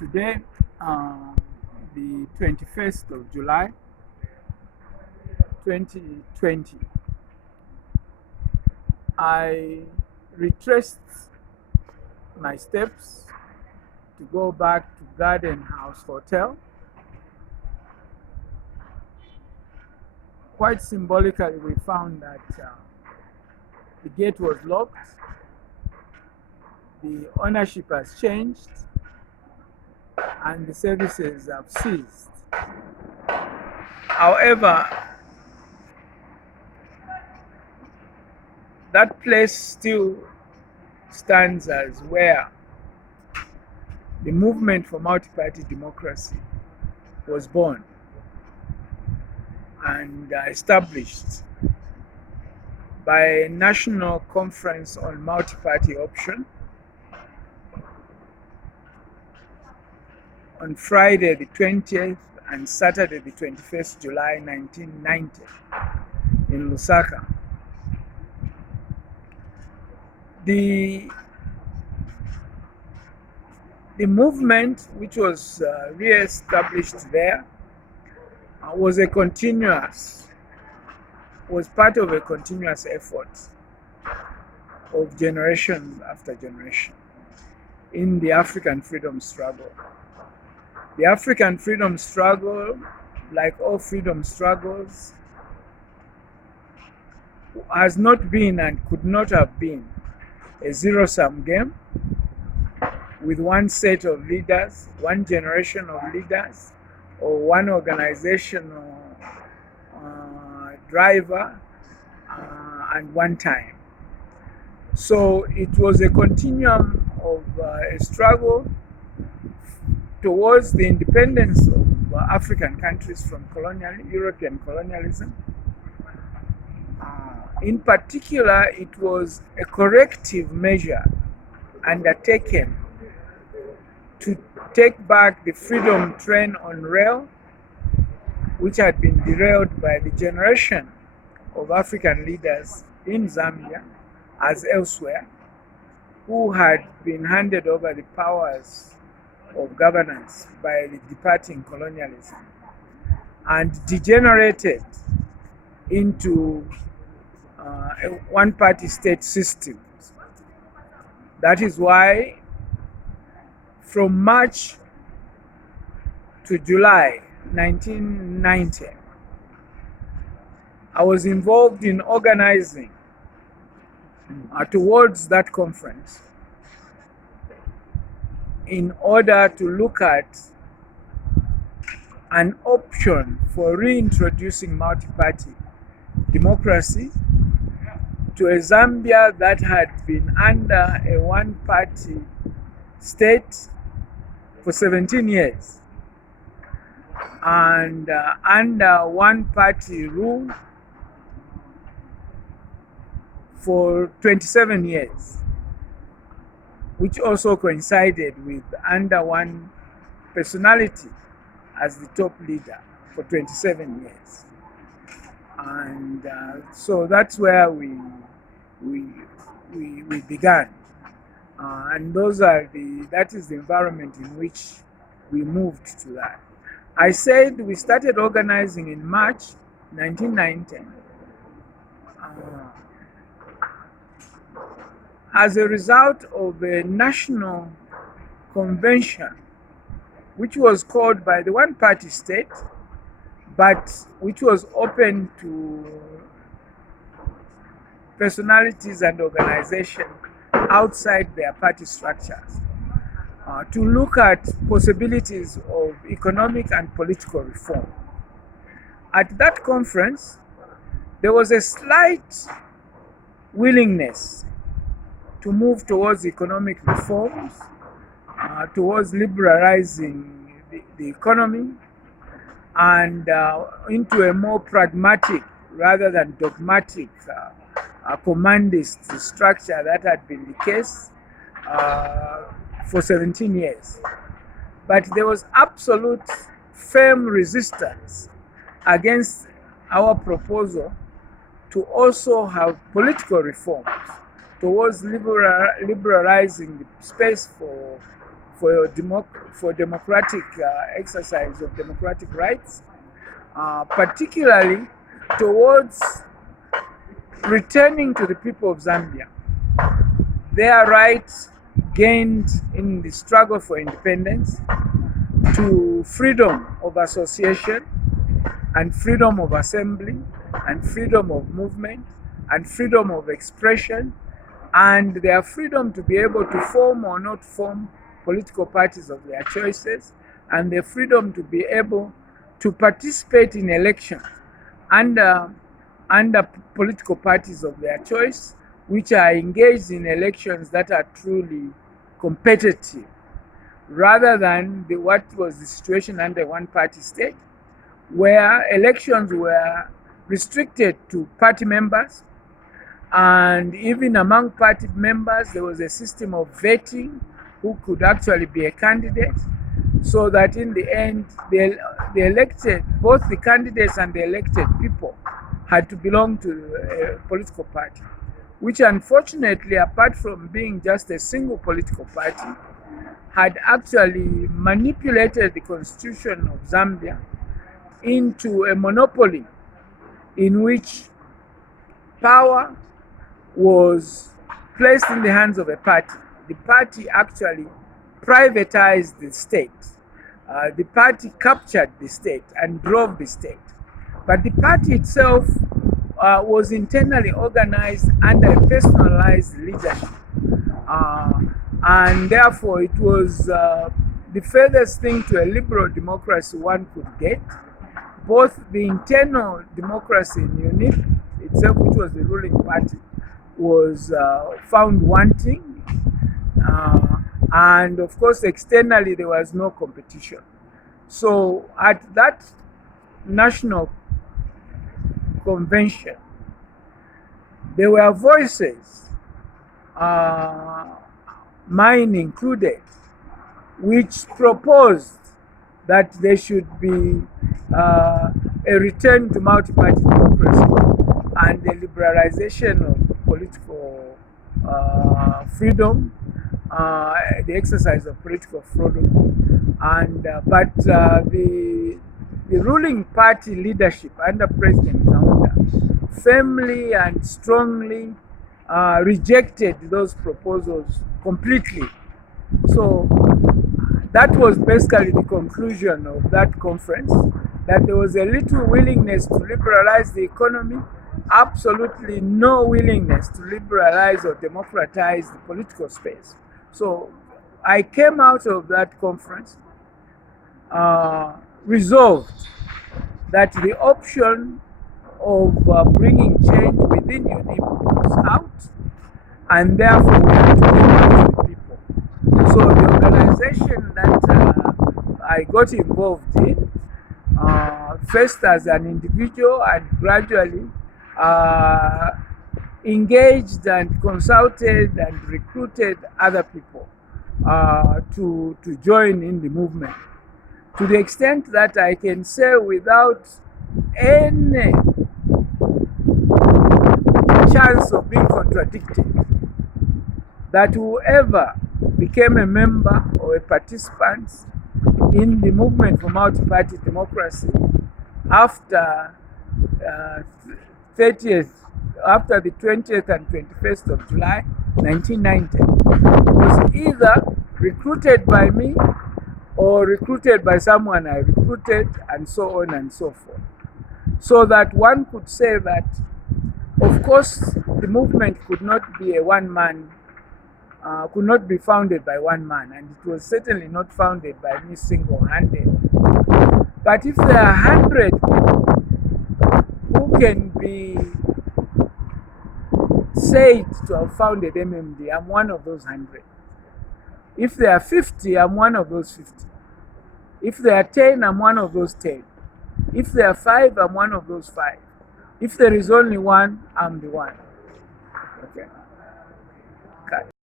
Today, the 21st of July, 2020, I retraced my steps to go back to Garden House Hotel. Quite symbolically, we found that the gate was locked, the ownership has changed, and the services have ceased. However, that place still stands as where the movement for multi-party democracy was born and established by a national conference on multi-party option on Friday the 20th and Saturday the 21st July 1990 in Lusaka. The movement, which was re-established there, was part of a continuous effort of generation after generation in the African freedom struggle. The African freedom struggle, like all freedom struggles, has not been and could not have been a zero-sum game with one set of leaders, one generation of leaders, or one organization or driver and one time. So it was a continuum of a struggle towards the independence of African countries from European colonialism. In particular, it was a corrective measure undertaken to take back the freedom train on rail, which had been derailed by the generation of African leaders in Zambia as elsewhere, who had been handed over the powers of governance by the departing colonialism and degenerated into a one-party state system. That is why from March to July 1990, I was involved in organizing towards that conference in order to look at an option for reintroducing multi-party democracy to a Zambia that had been under a one-party state for 17 years and under one-party rule for 27 years, which also coincided with under one personality as the top leader for 27 years. And so that's where we began. And that is the environment in which we moved to that. I said we started organizing in March 1990 as a result of a national convention which was called by the one-party state, but which was open to personalities and organizations outside their party structures to look at possibilities of economic and political reform. At that conference, there was a slight willingness to move towards economic reforms, towards liberalizing the economy, and into a more pragmatic rather than dogmatic commandist structure that had been the case for 17 years. But there was absolute firm resistance against our proposal to also have political reforms towards liberalizing the space for democratic exercise of democratic rights, particularly towards returning to the people of Zambia their rights gained in the struggle for independence to freedom of association and freedom of assembly and freedom of movement and freedom of expression, and their freedom to be able to form or not form political parties of their choices, and their freedom to be able to participate in elections under political parties of their choice, which are engaged in elections that are truly competitive, rather than what was the situation under one-party state, where elections were restricted to party members, and even among party members there was a system of vetting who could actually be a candidate, so that in the end the elected, both the candidates and the elected people had to belong to a political party, which unfortunately, apart from being just a single political party, had actually manipulated the constitution of Zambia into a monopoly in which power was placed in the hands of a party. The party actually privatized the state. The party captured the state and drove the state. But the party itself was internally organized under a personalized leadership. And therefore it was the furthest thing to a liberal democracy one could get. Both the internal democracy in UNIP itself, which was the ruling party, was found wanting, and of course externally there was no competition. So at that national convention, there were voices, mine included, which proposed that there should be a return to multi-party democracy and the liberalization of political freedom, the exercise of political freedom, and but the ruling party leadership under President Kaunda firmly and strongly rejected those proposals completely. So that was basically the conclusion of that conference, that there was a little willingness to liberalize the economy, absolutely no willingness to liberalize or democratize the political space. So I came out of that conference resolved that the option of bringing change within UNIP was out, and therefore we had to go back to the people. So the organization that I got involved in, first as an individual and gradually engaged and consulted and recruited other people to join in the movement, to the extent that I can say without any chance of being contradicted, that whoever became a member or a participant in the movement for multi-party democracy after the 20th and 21st of July 1990 was either recruited by me or recruited by someone I recruited, and so on and so forth. So that one could say that, of course, the movement could not be a one-man, could not be founded by one man, and it was certainly not founded by me single-handed. But if there are 100 who can be said to have founded MMD, I'm one of those 100. If there are 50, I'm one of those 50. If there are 10, I'm one of those 10. If there are 5, I'm one of those 5. If there is only one, I'm the one. Okay.